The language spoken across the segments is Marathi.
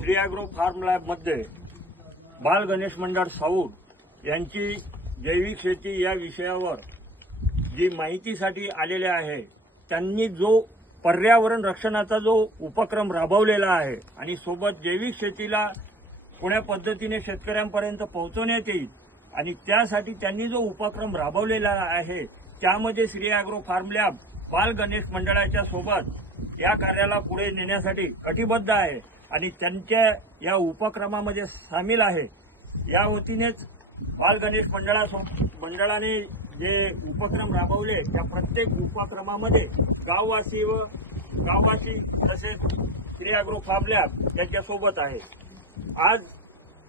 श्री ॲग्रो फार्म लॅबमध्ये बाल गणेश मंडळ साऊर यांची जैविक शेती या विषयावर जी माहितीसाठी आलेले आहे, त्यांनी जो पर्यावरण रक्षणाचा जो उपक्रम राबवलेला आहे आणि सोबत जैविक शेतीला कोण्या पद्धतीने शेतकऱ्यांपर्यंत पोहोचवण्यात येईल आणि त्यासाठी त्यांनी जो उपक्रम राबवलेला आहे त्यामध्ये श्री ॲग्रो फार्म लॅब बाल गणेश मंडळाच्या सोबत या कार्याला पुढे नेण्यासाठी कटिबद्ध आहे आणि त्यांच्या या उपक्रमामध्ये सामील आहे। या वतीनेच बाल गणेश मंडळाने जे उपक्रम राबवले त्या प्रत्येक उपक्रमामध्ये गाववासी तसेच श्री ॲग्रो फार्म लॅब यांच्यासोबत आहे। आज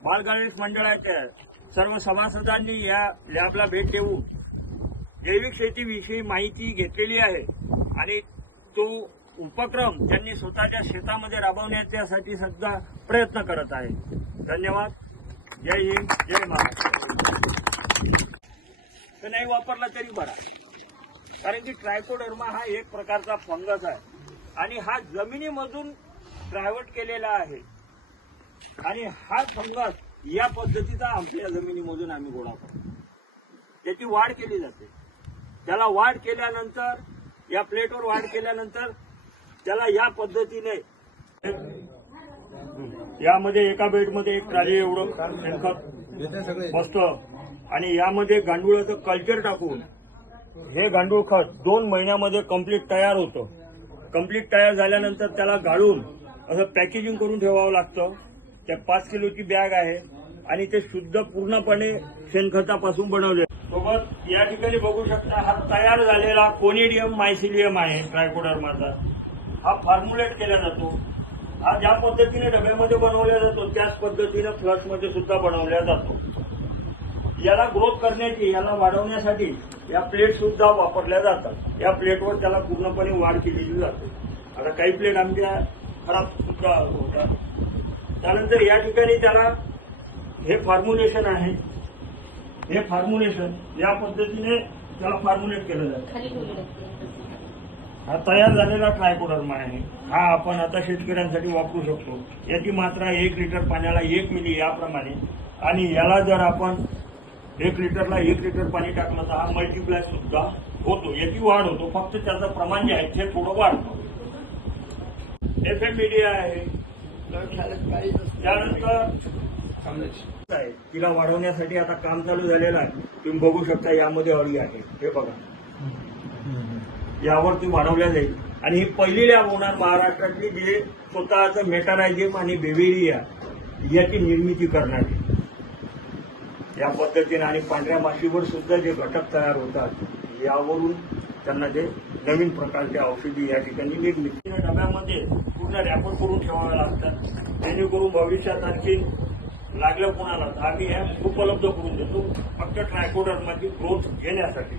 बाल गणेश मंडळाच्या सर्व सभासदांनी या लॅबला भेट देऊन जैविक शेतीविषयी माहिती घेतलेली आहे आणि तो उपक्रम त्यांनी स्वतःच्या शेतामध्ये राबवण्यासाठी सुद्धा प्रयत्न करत आहे। धन्यवाद। जय हिंद, जय महाराष्ट्र। तर नाही वापरला तरी बरा, कारण की ट्रायकोडर्मा हा एक प्रकारचा फंगस आहे आणि हा जमिनीमधून डायव्हर्ट केलेला आहे आणि हा फंगस या पद्धतीचा आपल्या जमिनीमधून आम्ही गोळा करतो। त्याची वाढ केली जाते। त्याला वाढ केल्यानंतर या प्लेटवर वाढ केल्यानंतर त्याला या पद्धतीने यामध्ये एका बेडमध्ये एक ट्रॉली एवढं शेणखत बसतं आणि यामध्ये गांडूळाचं कल्चर टाकून हे गांडूळ खत 2 महिन्यामध्ये कंप्लीट तयार होतं। कंप्लीट तयार झाल्यानंतर त्याला गाळून असं पॅकेजिंग करून ठेवावं लागतं। त्या 5 किलोची बॅग आहे आणि ते शुद्ध पूर्णपणे शेणखतापासून बनवले। सोबत या ठिकाणी बघू शकता हा तयार झालेला कोनिडियम मायसिलियम आहे ट्रायकोडर्माचा। हा फॉर्म्युलेट केला जातो। हा ज्या पद्धतीने डब्यामध्ये बनवला जातो त्याच पद्धतीने फ्लशमध्ये सुद्धा बनवला जातो। याला ग्रोथ करण्याची, याला वाढवण्यासाठी या प्लेट सुद्धा वापरल्या जातात। या प्लेटवर त्याला पूर्णपणे वाढ केलेली जाते। आता काही प्लेट आमच्या खराब सुद्धा होतात। त्यानंतर या ठिकाणी त्याला हे फॉर्म्युलेशन आहे। हे फॉर्म्युलेशन या पद्धतीने त्याला फॉर्म्युलेट केलं जातं। हा तयार झालेला ट्रायकोडर्मा आहे। हा आपण आता शेतकऱ्यांसाठी वापरू शकतो। याची मात्रा 1 लिटर पाण्याला 1 मिली याप्रमाणे आणि याला जर आपण 1 लिटरला 1 लिटर पाणी टाकलं तर हा मल्टिप्लाय सुद्धा होतो। याची वाढ होतो, फक्त त्याचं प्रमाण जे आहे ते थोडं वाढतं। FMBD आहे। त्यानंतर तिला वाढवण्यासाठी आता काम चालू झालेलं आहे। तुम्ही बघू शकता यामध्ये अळी आहे, हे बघा, यावरती वाढवल्या जाईल आणि ही पहिली लॅब होणार महाराष्ट्रातली जे स्वतःचं मेटारायझियम आणि बेव्हेरिया याची निर्मिती करणारी या पद्धतीने। आणि पांढऱ्या माशीवर सुद्धा जे घटक तयार होतात यावरून त्यांना जे नवीन प्रकारचे औषधी या ठिकाणी निर्मिती डब्यामध्ये पूर्ण रॅपर करून ठेवावे लागतात, जेणेकरून भविष्यात आणखी लागलं कोणाला तर आम्ही ह्या उपलब्ध करून देतो, फक्त ट्रायकोडर्माची ग्रोथ घेण्यासाठी।